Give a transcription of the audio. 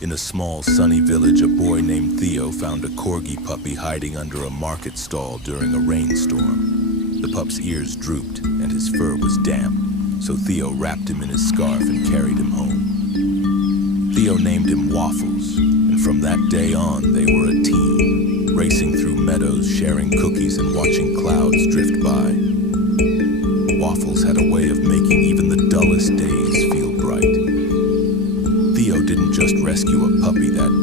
In a small, sunny village, a boy named Theo found a corgi puppy hiding under a market stall during a rainstorm. The pup's ears drooped, and his fur was damp, so Theo wrapped him in his scarf and carried him home. Theo named him Waffles, and from that day on, they were a team, racing through meadows, sharing cookies, and watching clouds drift by. Waffles had a way of making even the dullest days feel bright. Theo didn't just rescue a puppy that